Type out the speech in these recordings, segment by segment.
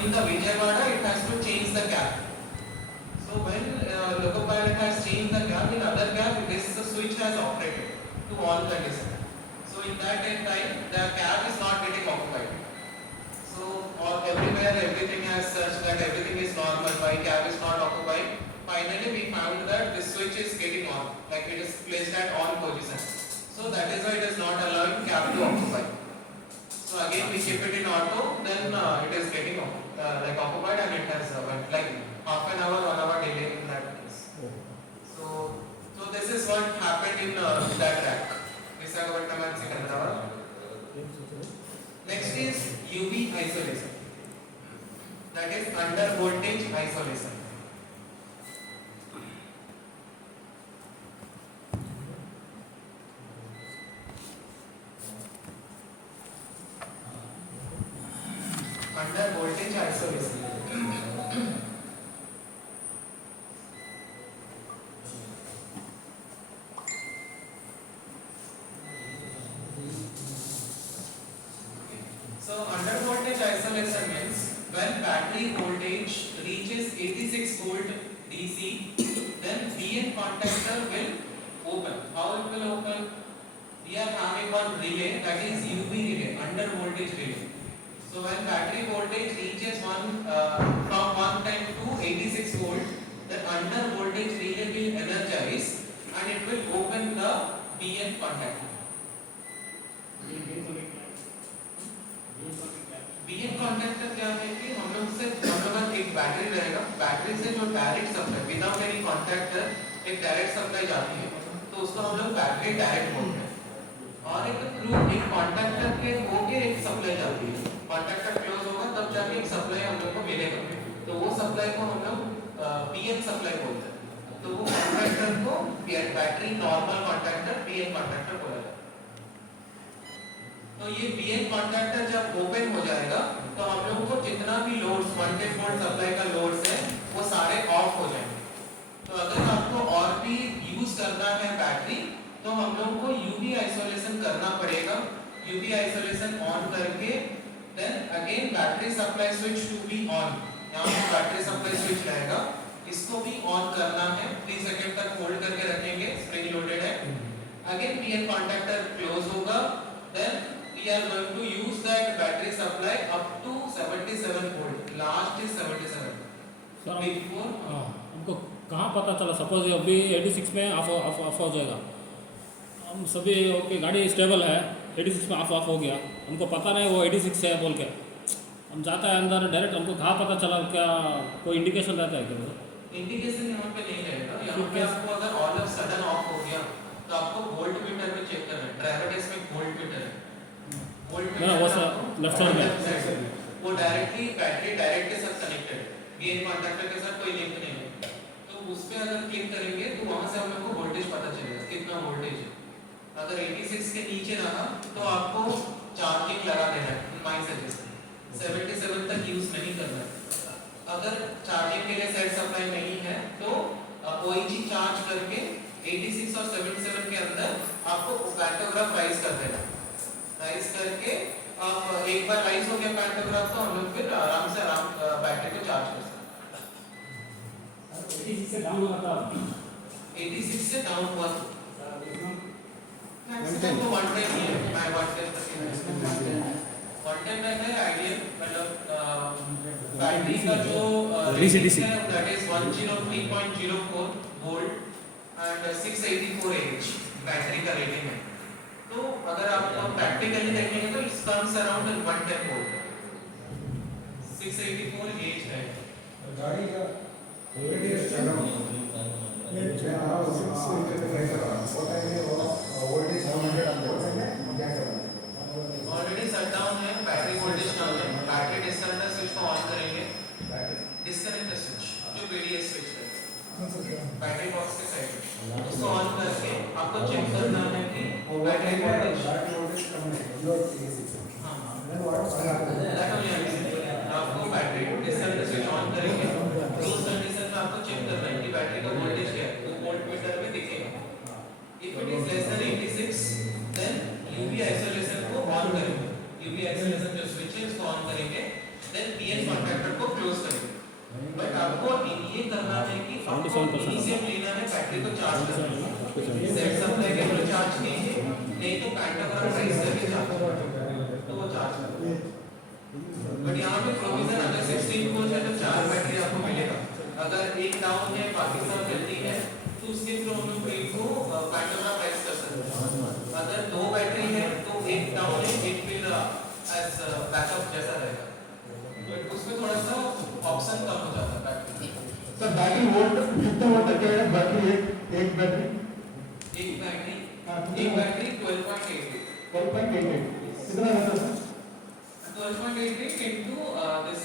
in the Vijayawada it has to change the cap. So when local pilot has changed the cap, in other cap this switch has operated to on condition. So in that time the cap is not getting occupied. So everywhere everything has such that everything is normal, why cap is not occupied. Finally we found that this switch is getting on, like it is placed at on position. So that is why it is not allowing cap to occupy. So again we keep it in auto, then it is getting occupied and it has went like half an hour, 1 hour delay in that case. So this is what happened in that track. Visakhapatnam and Secunderabad. Next is UV isolation. That is under voltage isolation. Under voltage isolation. So under voltage isolation means when battery voltage reaches 86 volt DC, then PN contactor will open. How it will open? We are having one relay, that is UV relay, under voltage relay. So when battery voltage reaches from 110 to 86 volt, the under voltage relay will energize and it will open the PN contactor. PN contactor क्या है कि हम लोग एक बैटरी रहेगा, बैटरी से जो direct supply without any contactor एक डायरेक्ट सप्लाई जाती है, तो उसको हम लोग बैटरी डायरेक्ट बोलते हैं। और एक थ्रू एक कॉन्टैक्टर के होके एक सप्लाई जाती है, कॉन्टैक्टर क्लोज होगा तब जाके एक सप्लाई हम लोग को मिलेगा, तो वो सप्लाई को हम लोग पीएन सप्लाई बोलते हैं। तो वो कॉन्टैक्टर को battery normal contactor PN contactor बोला जाता है। तो ये पीएन कॉन्टैक्टर जब ओपन हो जाएगा तो हम लोगों को जितना भी लोड्स 110 वोल्ट सप्लाई का लोड्स है वो सारे ऑफ हो जाएंगे। तो अगर आपको और भी यूज करना है बैटरी तो हम लोगों को यूवी आइसोलेशन करना पड़ेगा। यूवी आइसोलेशन ऑन करके then again battery supply switch to be on, यहाँ पे बैटरी सप्लाई स्विच रहेगा, इसको भी ऑन करना है। 3 सेकंड तक होल्ड करके रखेंगे, स्प्रिंग लोडेड है। अगेन पीएन कॉन्टैक्टर क्लोज होगा, then we are going to use that battery supply up to 77 volt, last is 77। सर हमको कहाँ पता चला? सपोज अभी 86 में ऑफ हो जाएगा, हम सभी ओके गाड़ी स्टेबल है, 86 में ऑफ हो गया, हमको पता नहीं वो 86 है बोल के हम जाता है अंदर डायरेक्ट, हमको कहाँ पता चला? क्या कोई इंडिकेशन रहता है क्या? इंडिकेशन यहाँ पे नहीं रहेगा, यहाँ पे आपको अगर ऑल ऑफ सडन ऑफ हो गया तो आपको वोल्ट मीटर में चेक करना है। ड्राइवर डेस्क में वोल्ट मीटर है, ना वो लेफ्ट साइड में वो डायरेक्टली बैटरी डायरेक्ट के साथ कनेक्टेड है, गेन कॉन्टैक्टर के साथ कोई लिंक नहीं है। तो उस पे अगर क्लिक करेंगे तो वहां से हम लोग को वोल्टेज पता चलेगा कितना वोल्टेज है। अगर 86 के नीचे रहा तो आपको चार्जिंग लगा देना है, माय सजेशन 77 तक यूज नहीं करना है। अगर चार्जिंग के लिए सेट सप्लाई नहीं है तो ओईजी चार्ज करके 86 और 77 के अंदर आपको पैंटोग्राफ राइज कर देना। राइज करके आप एक बार राइज हो गया पैंटोग्राफ तो हम लोग फिर आराम से बैटरी को चार्ज कर सकते हैं। 86 से डाउन हुआ था, 86 से डाउन हुआ मैक्सिमम तो 110 ही है, मैं 110 तक ही 110 में है आइडियल। मतलब बैटरी का जो रेटिंग है that is 103.04 volt and 684 AH battery का रेटिंग है। तो अगर आप प्रैक्टिकली देखेंगे तो इट्स कम्स अराउंड 110 वोल्ट, 684 एएच है। गाड़ी का वोल्टेज ऑलरेडी शट डाउन है, बैटरी वोल्टेज डाउन है, बैटरी डिस्कनेक्टर स्विच को ऑन करेंगे, डिस्कनेक्टर स्विच जो बीडीएस स्विच है बैटरी बॉक्स के साइड उसको ऑन करके आपको चेक करना है कि बैटरी वोल्टेज आपको बैटरी डिस्कनेक्टर स्विच ऑन करेंगे तो उस कंडीशन में आपको चेक करना है कि बैटरी का वोल्टेज क्या है, तो वोल्ट मीटर में दिखेगा। If it is less than 86 then UV isolation को ऑन करेंगे, यूवी आइसोलेशन जो स्विच है उसको ऑन करेंगे, देन पीएन कॉन्टैक्टर आपको ये करना है कि 77% इनिशियल लेना है बैटरी को चार्ज करना है। सेट सप्लाई के लिए चार्ज कीजिए, नहीं तो पैंटाग्राफ प्राइस करके चार्ज तो वो चार्ज करेगा। बट यहाँ पे प्रोविजन अगर 16 वोल्ट है तो 4 बैटरी आपको मिलेगा। अगर एक डाउन है बाकी सब चलती है तो उसके थ्रू हम लोग ग्रिड को पैंटाग्राफ प्राइस कर सकते हैं। अगर 2 बैटरी है तो एक डाउन है एक फिर एज बैकअप जैसा रहेगा, बट उसमें थोड़ा सा ऑप्शन कम हो जाता है बैटरी। सर बैटरी वोल्ट कितने वोल्ट तक है बैटरी? एक बैटरी एक बैटरी 12.88 कितना रहता है? 12.88 into this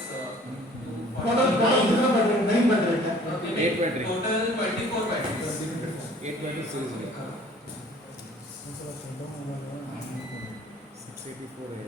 टोटल कितना बैटरी? नहीं बैटरी क्या? 8 बैटरी। total 24 batteries। 8 बैटरी सीरीज में 684 है।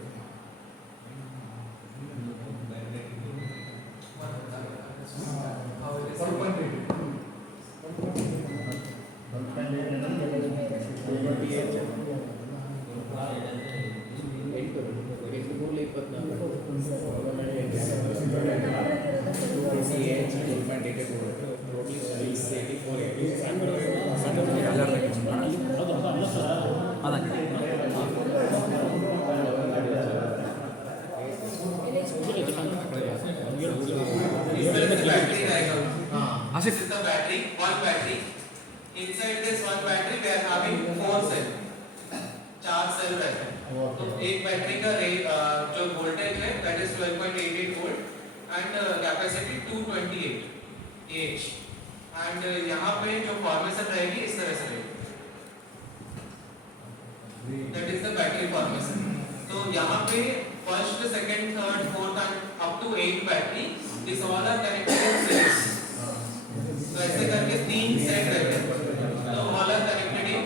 Battery रहेगा। This is the battery, one battery. Inside this one battery we are having 4 cell, 4 cell रहते हैं। तो एक बैटरी का जो वोल्टेज है that is 12.88 volt and capacity 228 Ah and यहाँ पे जो फॉर्मेशन रहेगी इस तरह से रहेगी। That is the battery formation. तो यहाँ पे first, second, third, fourth and up to 8 battery is all are connected in series. तो ऐसे करके 3 सेट रहते हैं, तो all are connected in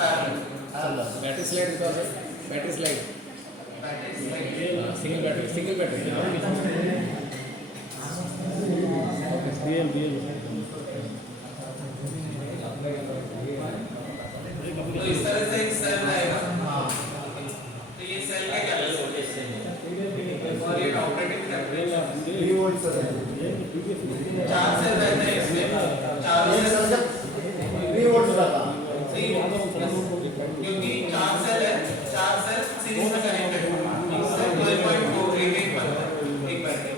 parallel. Battery slide because of battery slide single battery तो इस तरह से एक सेल रहेगा। तो ये सेल का कैपेसिटी और ये ऑपरेटिंग टेम्परेचर। 4 सेल रहते हैं इसमें, 4 सेल 3 वोल्ट रहता। क्योंकि 4 सेल है, 4 सेल सीरीज में कनेक्टेड है। इससे 12.488 बनता है एक बैटरी।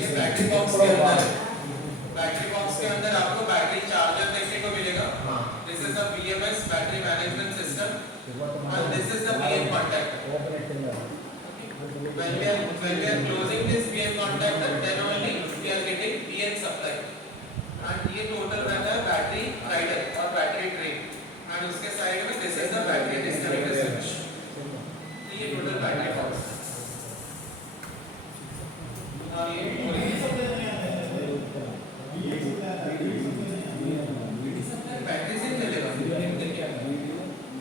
ये बैटरी बॉक्स के अंदर है। बैटरी बॉक्स के अंदर आपको बैटरी चार्जर देखने को मिलेगा। This is the BMS battery management system and this is the BM contactor. When we are closing this BM contactor, then only we are getting BN supply. And ये टोटल रहता है battery rider और battery tray and उसके साइड में this is the battery disconnector switch. तो ये total battery box. और ये बैटरी से चलेगा।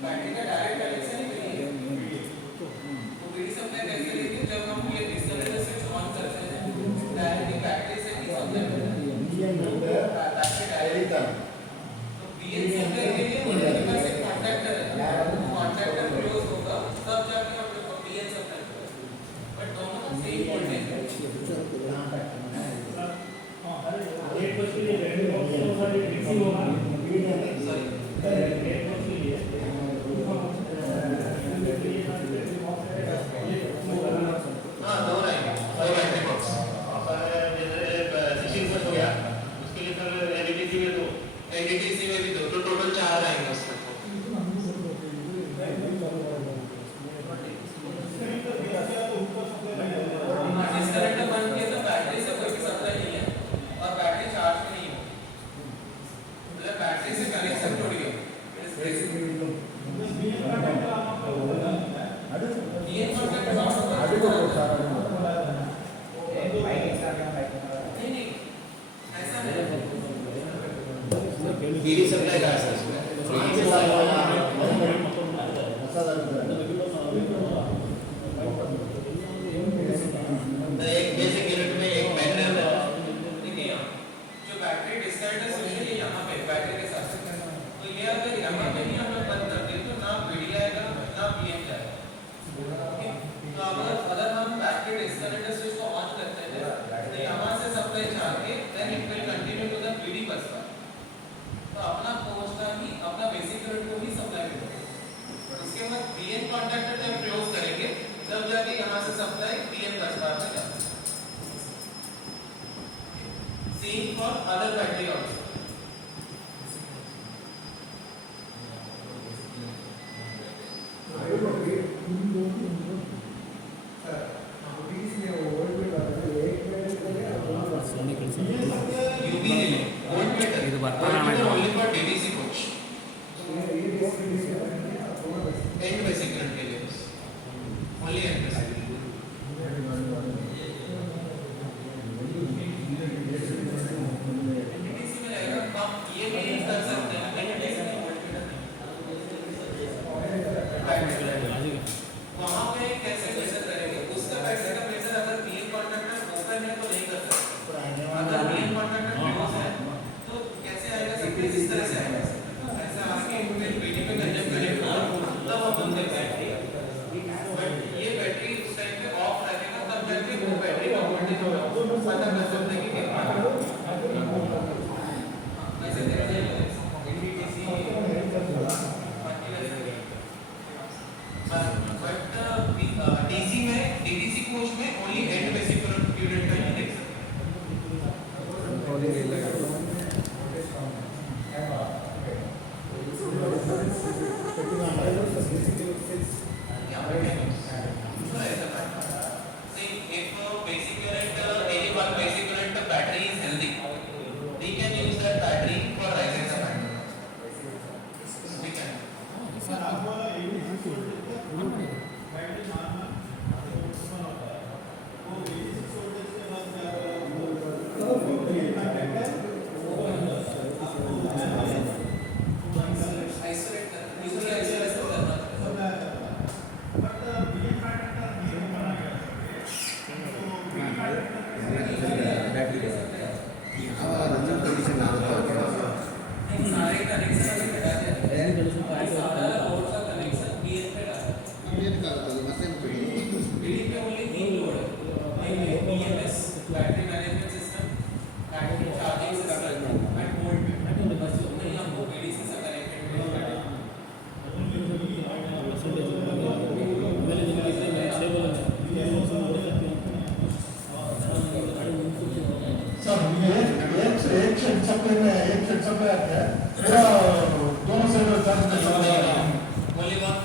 बैटरी का डायरेक्ट कनेक्शन ही नहीं है। तो बीडी सप्लाई कैसे लेंगे? जब हम ये डिस्कनेक्टर स्विच ऑन करते हैं डायरेक्टली बैटरी से ही सप्लाई होता है। बैटरी डायरेक्ट तो बीएन सप्लाई के लिए उनके पास एक कॉन्टैक्टर है। कॉन्टैक्टर क्लोज होगा तब जाके हम लोग बीएन सप्लाई करेंगे। बट दोनों का सेम वोल्टेज है। हाँ, दो बैटरी बॉक्स। ADTC में भी दो, तो टोटल 4 आएंगे उसमें। डिस्कनेक्टर बंद किया तो बैटरी से कोई भी सप्लाई नहीं है और बैटरी चार्ज भी नहीं हो, मतलब बैटरी से कनेक्शन टूट गया। ये कॉन्टैक्ट शॉर्ट होगा। नहीं, ऐसा नहीं। बीडी सप्लाई का है सर एक बेसिक यूनिट में एक बैटरी है। देखिए यहाँ जो बैटरी डिस्कनेक्टर स्विच है यहाँ पे बैटरी के साथ, तो ये अगर यहाँ पे भी हम लोग बंद कर दें तो ना बीडी आएगा ना बीएम जाएगा। बैटरी वहाँ पे कैसे प्रेशर करेंगे, उसका बैटरी का प्रेशर अगर मेन कॉन्टैक्टर ओपन है तो नहीं कर सकते, अगर मेन कॉन्टैक्टर क्लोज है तो कैसे आएगा, सब इस तरह से आएगा, ऐसा आके फिर पीडी पे कंजेक्ट करेगा तब हम बंद कर पाएंगे। बट ये बैटरी उस टाइम पे ऑफ रहेगा तब जाके वो बैटरी का वोल्टेज पता कर सकते हैं कि कितना ऐसे कैसे एनटीपीसी बट डीसी में डीडीसी कोच में ओनली